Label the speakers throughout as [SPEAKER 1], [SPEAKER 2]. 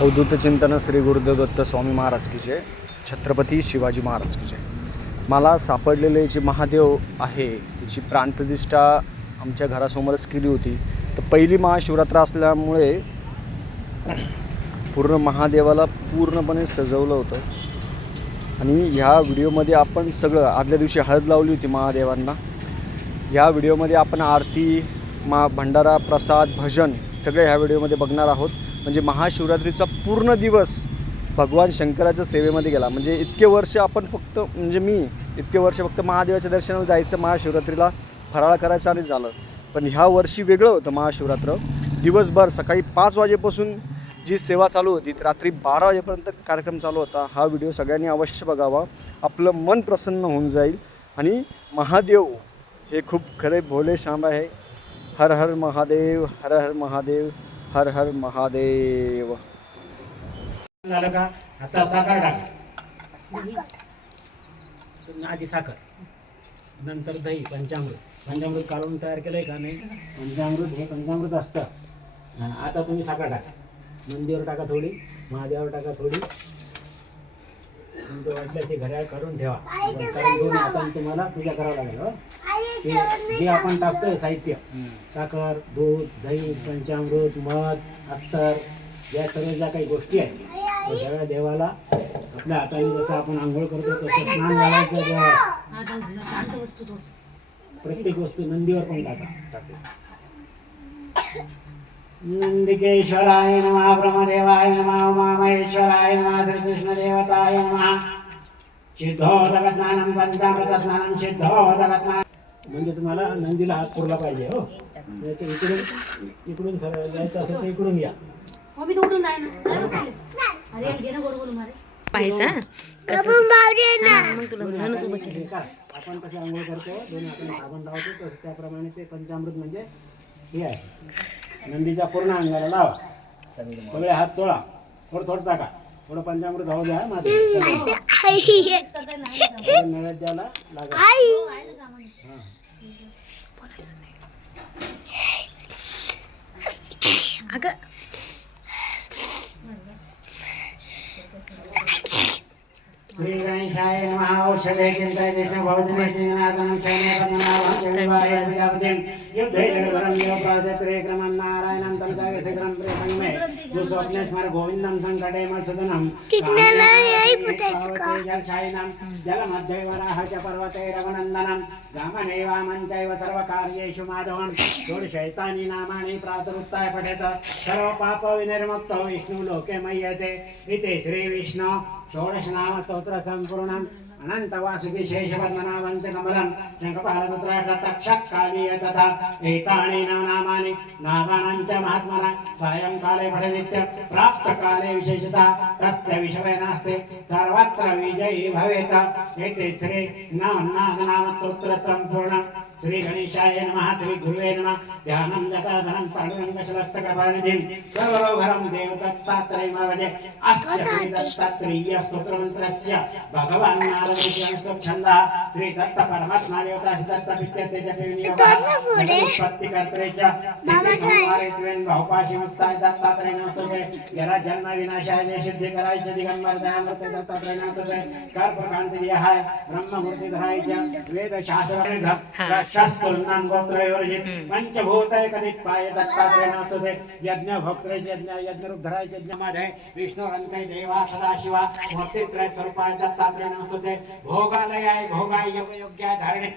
[SPEAKER 1] अवधूत चिंतन श्री गुरुदेवदत्त स्वामी महाराज की जय. छत्रपती शिवाजी महाराज की जय. मला सापडलेले जे महादेव आहे त्याची प्राणप्रतिष्ठा आमच्या घरासमोरच केली होती. तर पहिली महाशिवरात्र असल्यामुळे पूर्ण महादेवाला पूर्णपणे सजवलं होतं. आणि ह्या व्हिडिओमध्ये आपण सगळं आदल्या दिवशी हळद लावली होती महादेवांना. ह्या व्हिडिओमध्ये आपण आरती मा भंडारा प्रसाद भजन सगळे ह्या व्हिडिओमध्ये बघणार आहोत. म्हणजे महाशिवरात्रीचा पूर्ण दिवस भगवान शंकराच्या सेवेमध्ये गेला. म्हणजे इतके वर्ष आपण फक्त म्हणजे मी इतके वर्ष फक्त महादेवाच्या दर्शनाला जायचं महाशिवरात्रीला फराळ करायचं आणि झालं. पण ह्या वर्षी वेगळं होतं महाशिवरात्र. दिवसभर सकाळी पाच वाजेपासून जी सेवा चालू होती ती रात्री बारा वाजेपर्यंत कार्यक्रम चालू होता. हा व्हिडिओ सगळ्यांनी अवश्य बघावा. आपलं मन प्रसन्न होऊन जाईल. आणि महादेव हे खूप खरे भोले श्याम आहे. हर हर महादेव हर हर महादेव. हर हर महादेव.
[SPEAKER 2] झालं का? आता साखर टाका. आधी साखर नंतर दही पंचामृत. पंचामृत काढून तयार केलंय का नाही? पंचामृत हे पंचामृत असतं. आता तुम्ही साखर टाका. नंदीवर टाका थोडी महादेवावर टाका थोडी. तुमचं वाटल्यास हे घड्याळ काढून ठेवा. कारण दोन्ही हाताने तुम्हाला पूजा करावं लागेल हं? ते जे आपण टाकतोय साहित्य साखर दूध दही पंचामृत मध अत्तर या सर्व ज्या काही गोष्टी आहेत त्या सगळ्या देवाला आपल्या हाताने जसं आपण आंघोळ करतो तसं स्नान घालायचं देवाला
[SPEAKER 3] हा जाऊ दे, शांत वस्तू तो
[SPEAKER 2] प्रत्येक वस्तू नंदीवर पण टाका. टाकू नंदिकेश्वराय नमः ब्रह्मदेवाय नमः उमामहेश्वराय नमः श्रीकृष्ण देवताय नमः। सिद्धोदकस्नानं पंचामृतस्नानं सिद्धोदकस्नानं। म्हणजे तुम्हाला नंदीला हात पुरला पाहिजे हो? नाही तर इकडून इकडून सरळ जायचं असेल तर इकडून या.
[SPEAKER 3] मम्मी तू उठून जाय ना जाय ना खाली. अरे घे ना गोड बोलू मारे.
[SPEAKER 4] पाहायचा मग तुला म्हणूनच उभं केलं.
[SPEAKER 2] का? आपण कसं आंघोळ करतो दोन्ही आपण साबण लावतो तसं त्याप्रमाणे ते पंचामृत म्हणजे हे आहे. नंदीच्या पूर्ण अंगाला लावा. सगळे हात चोळा. थोडं थोडं टाका. थोडं पंचामृत होऊ द्या माझं? नैवेद्याला लागा.
[SPEAKER 4] अगं
[SPEAKER 2] श्री गणेशाय नमः। औषधे चिंताय कृष्ण भवजने श्रीनाथनं शयने युद्धे जगदरं प्राजत्रे क्रमं नारायणं तं जो स्वप्ने स्मर गोविन्दं सङ्कटे मत्सदनं जलशायिनं जलमध्ये वराह च पर्वते रघुनन्दनं गामनेवामं चैव सर्वकार्येषु माधवं षोडशैतानि नामानि प्रातरुत्थाय पठेत सर्वपापविनिर्मुक्तो विष्णुलोके मय्यते इति श्रीविष्णु षोडशनाम स्तोत्र सम्पूर्णम् अनंत तथा एतानि नवनामानि नागानां च महात्मना। सायङ्काले पठनित्य प्राप्तकाले विशेषता। तस्य विषये नास्ति सर्वत्र विजयी भवेत्। एते श्री नवनागनामस्तोत्र सम्पूर्णम्। श्री गणेशाय नमः श्री गुरुवे नमः। ध्यानं जटाधरं पाण्डुरङ्गशलस्तकपाणिधिं सर्वरोहरं देवदत्तात्रयमवजे। अस्य श्री दत्तात्रेय स्तोत्रमन्त्रस्य भगवान् नारदस्य छन्दः श्री दत्त परमात्मा देवता हि दत्त पित्यते जपे विनियोगः च स्थिति संहारे त्वेन बहुपाशी मुक्ताय दत्तात्रय नमस्तुते जरा जन्म विनाशाय जय सिद्धि कराय च दिगंबर दयामृत दत्तात्रय नमस्तुते कर प्रकांति दियाय ब्रह्म मूर्ति धराय च वेद शास्त्र शास्त्रनाम गोत्रयोर्जित पंचभूत कदिपाय दत्तात्रय नमस्तुते यज्ञ भोक्त्र यज्ञ यज्ञ रूप धराय यज्ञमध्ये विष्णु अंते देवा सदाशिवा मूर्तित्रय स्वरूपाय दत्तात्रय नमस्तुते भोगालयाय भोगाय योग योग्याय धारणे।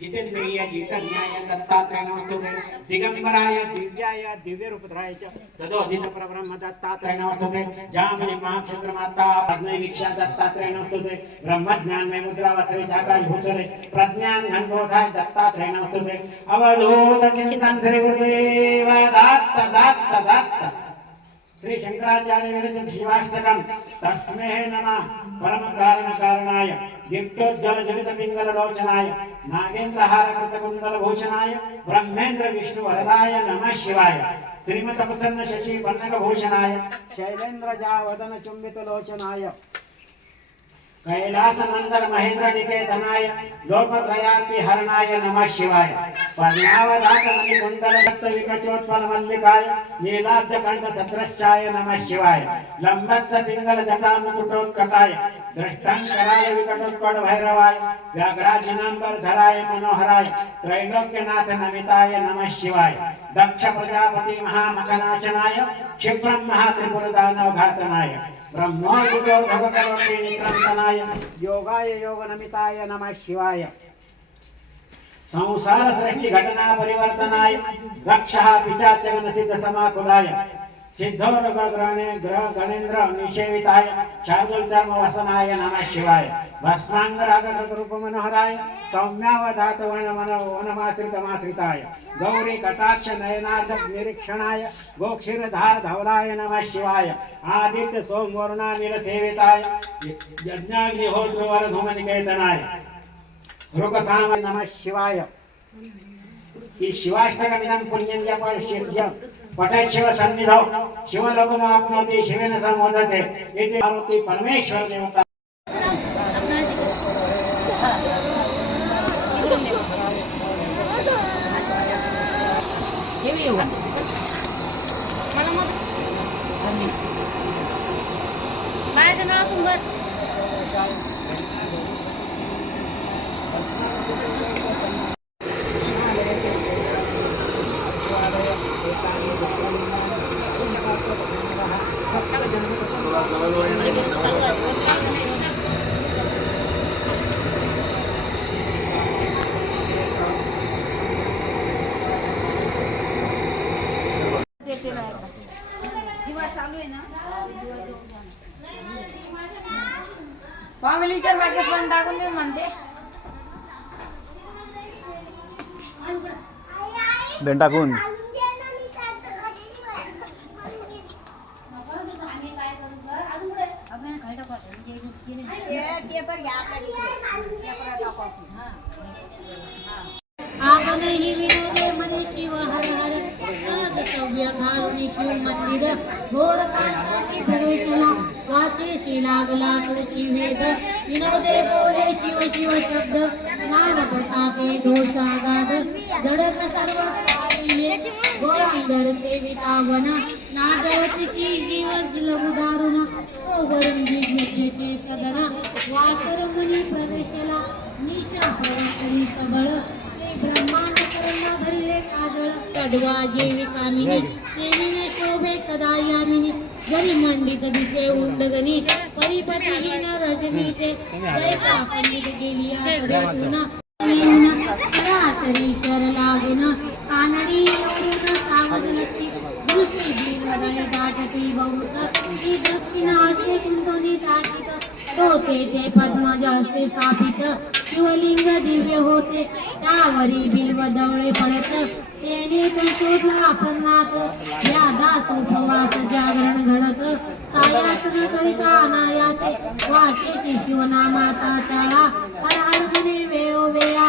[SPEAKER 2] जितेंद्रिय जितज्ञाय दत्तात्रय नमस्तुते दिगंबराय दिव्याय दिव्य रूपधराय च सदोदित परब्रह्म दत्तात्रय नमस्तुते जामनि महाक्षेत्र माता अग्नि वीक्षा दत्तात्रय नमस्तुते ब्रह्मज्ञान में मुद्रा वस्त्रे जाकाश भूतरे प्रज्ञान घनबोधाय दत्तात्रय नमस्तुते अवधूत चिंतन श्री गुरुदेव, दत्त दत्त दत्त। श्री शंकराचार्य विरचित शिवाष्टकम तस्मै नमः। परम कारण कारणाय दिग्गोज्ज्वल जनित पिंगल लोचनाय नागेंद्र हार कृत भूषणाय ब्रह्मेंद्र विष्णु वरदाय नमः शिवाय। श्रीमत प्रसन्न शशि पन्नग भूषणाय शैलेंद्र जा चुंबित लोचनाय कैलास मंदर महेंद्र निकेतनाय लोकत्रयार्ति हरणाय नमः शिवाय। पद्मावधात मणि कुंडल भक्त विकटोत्पल मल्लिकाय नीलाब्ज कंठ नमः शिवाय। लंबत्स पिंगल जटा मुकुटोत्कटाय दृष्टांकराय विकटोत्कट भैरवाय व्याघ्राजिनांबर धराय मनोहराय त्रैलोक्यनाथ नमिताय नमः शिवाय। दक्ष प्रजापति महामखनाशनाय क्षिप्रं महात्रिपुरदानवघातनाय। ब्रह्मोर्गुजो भगवती निक्रंतनाय योगाय योगनमिताय नमः शिवाय। संसार सृष्टि घटना परिवर्तनाय रक्षः पिशाचगन सिद्ध समाकुलाय सिद्ध ग्रह गणेंद्र निषेविताय शार्दूलचर्मवसनाय नमः शिवाय। भस्मांग रागकृतरूप वनमाश्रितमाश्रिताय। गौरी कटाक्ष नयनार्ध निरीक्षणाय गोक्षीरधार धवलाय नमः शिवाय। आदित्य सोम वरुणा निरसेविताय यज्ञाग्निहोत्र धूमनिकेतनाय रुकसाम नमः शिवाय।
[SPEAKER 3] ही शिवाष्टकमिदं पुण्यं जप पटायत शिव सन्निधाव शिवलोकमाप्नोति शिवेन संवर्धते इति परमेश्वर देवता. दंड तद्वा जेवी कामिनी सेविने शोभे कदा यामिनी जरी मंडित दिसे उंडगणी परिपतीहीन रजनीचे दैसा पंडित गेली आकडून सरासरी शर लागून कानडी येऊन सावध लक्ष्मी दृष्टी बिनवदळे दाटती बहुत ती दक्षिण हस्ते कुंतली टाकीत तो तेथे पद्मज हस्ते स्थापित शिवलिंग दिव्य होते त्यावरी बिल्व दवळे पडत तेने तो शोधला प्रणात या दास उपवास जागरण घडत सायासन करिता अनायासे वाचेची शिवनामाता चाळा हर हर वेळोवेळा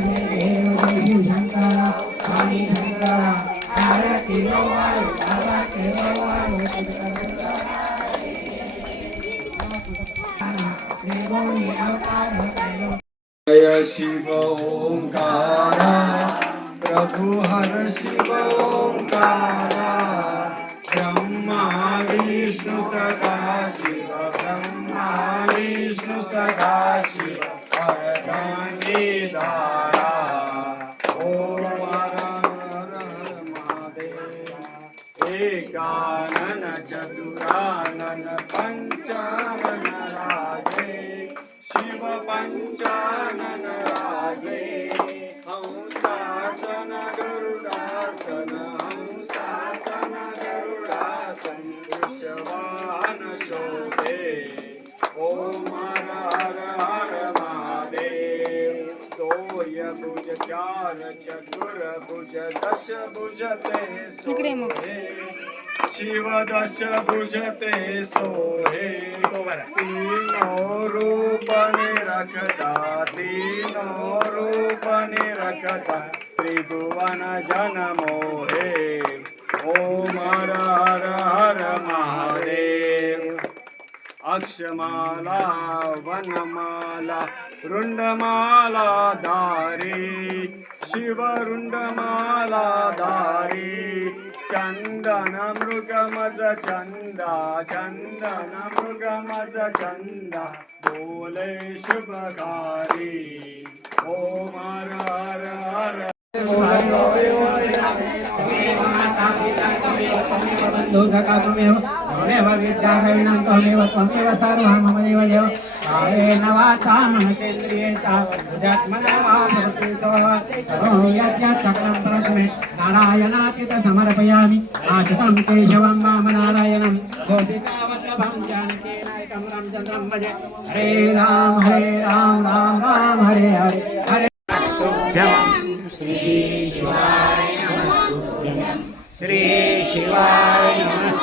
[SPEAKER 5] शिव ओंकारा प्रभु हर शिव ओंकारा ब्रह्मा विष्णु सदा शिव ब्रह्मा विष्णु सदा शिव अर्धांगीदारा ओम हर हर महादेव एकानन चतुरानन पंचानन राजे शिव पंचानन चतुर्भुज दशभुज ते सोहे. शिव दशभुज ते सोहे. तीनो रूपने रखता तीनो रूपने रखता त्रिभुवन जन मोहे. ओम हर हर हर महादेव. अक्षमाला वनमाला वृंडमाला धारी. शिवरुण्डमालाधारी चन्दन मृगमज चन्दा चन्दन मृगमज चन्दा बोले शुभकारी ॐ हर हर हर
[SPEAKER 2] सका देव विद्याहरिणमेव त्वमेव सर्वममेव देव कालेन वाचा मनसेन्द्रियेषा बुजात्मना वा भवति समर्पयामि आशुतं केशवं माम नारायणं गोपिकावल्लभं हरे राम हरे राम राम राम हरे हरे। हरे श्री शिवाय श्री शिवाय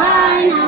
[SPEAKER 4] one.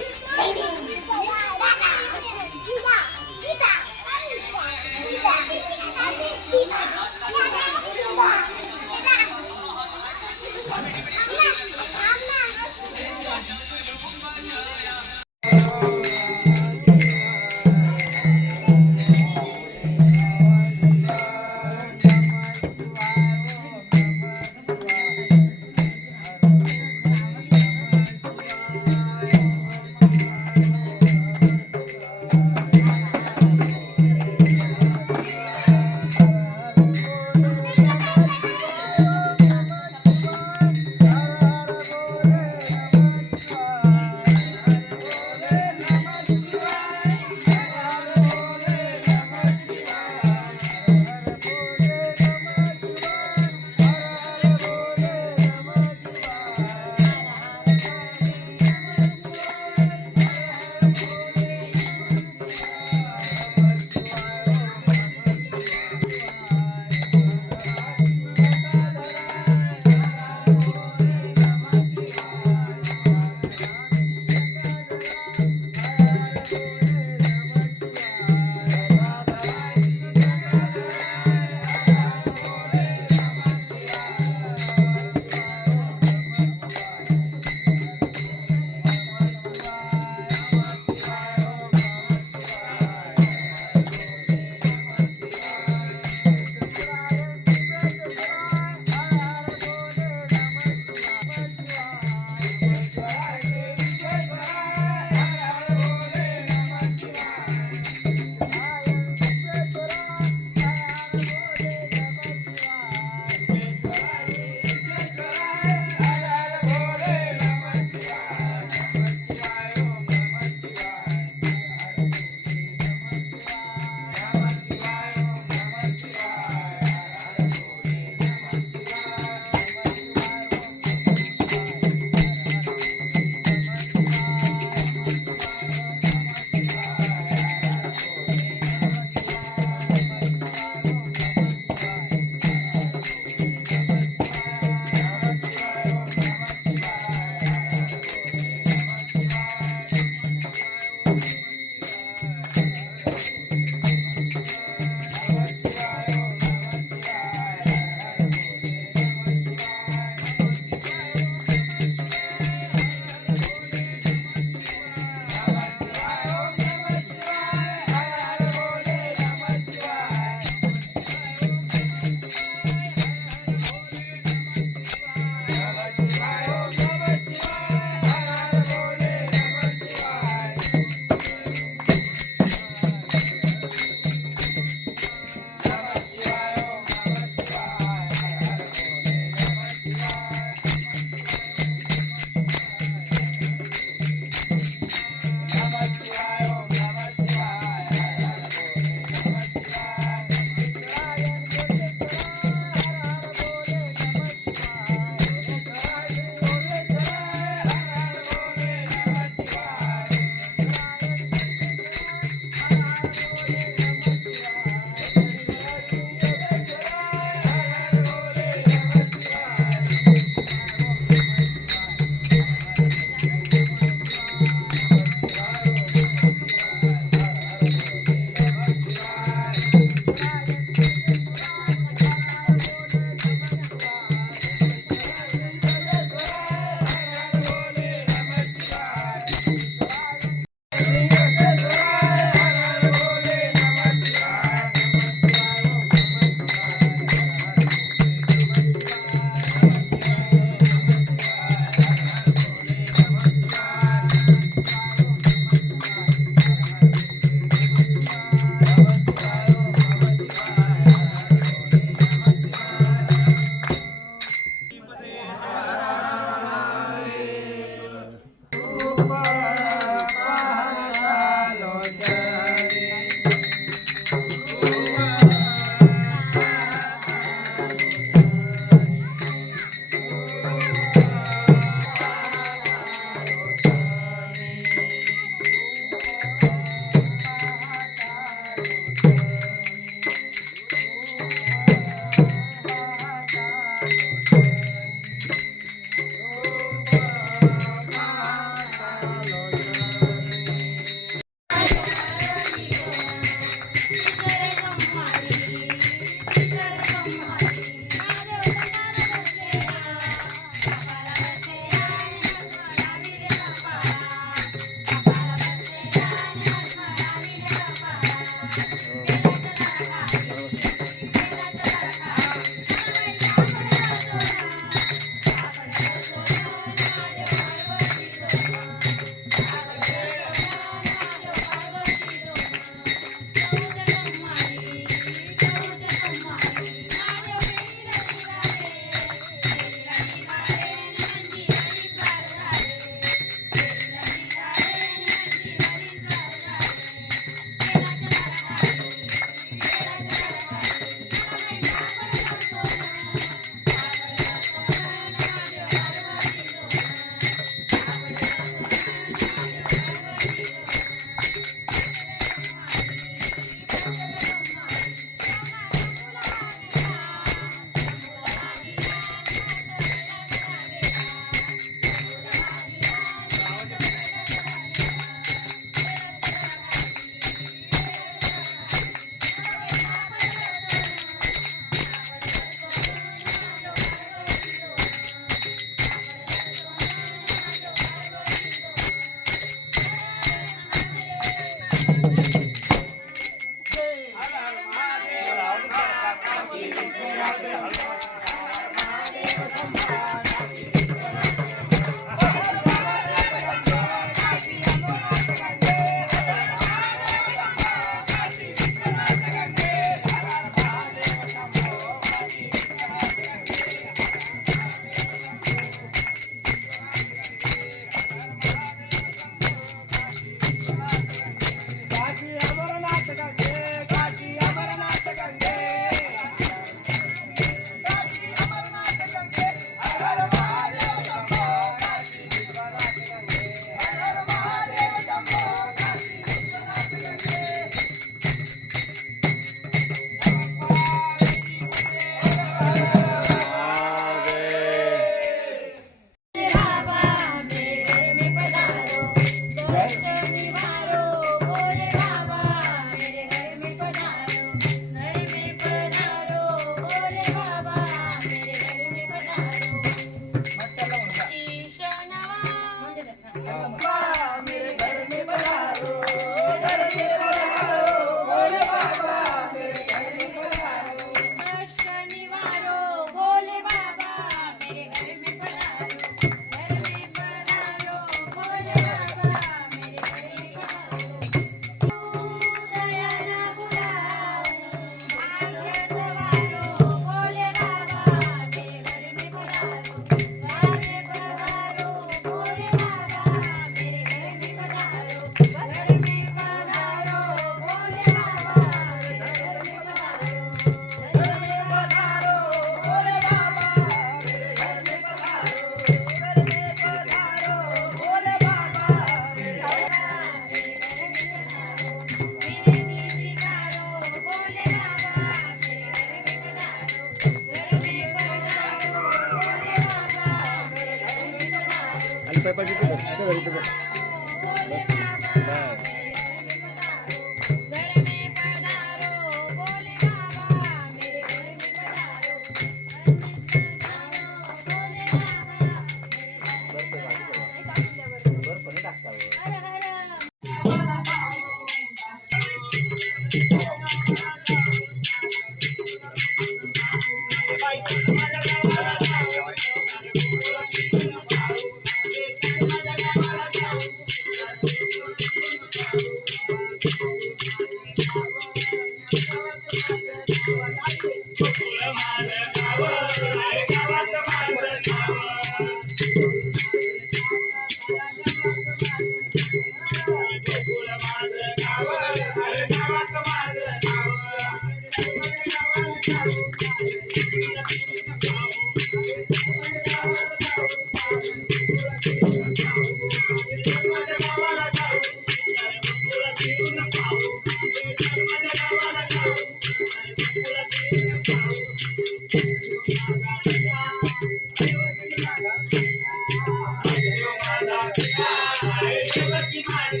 [SPEAKER 4] because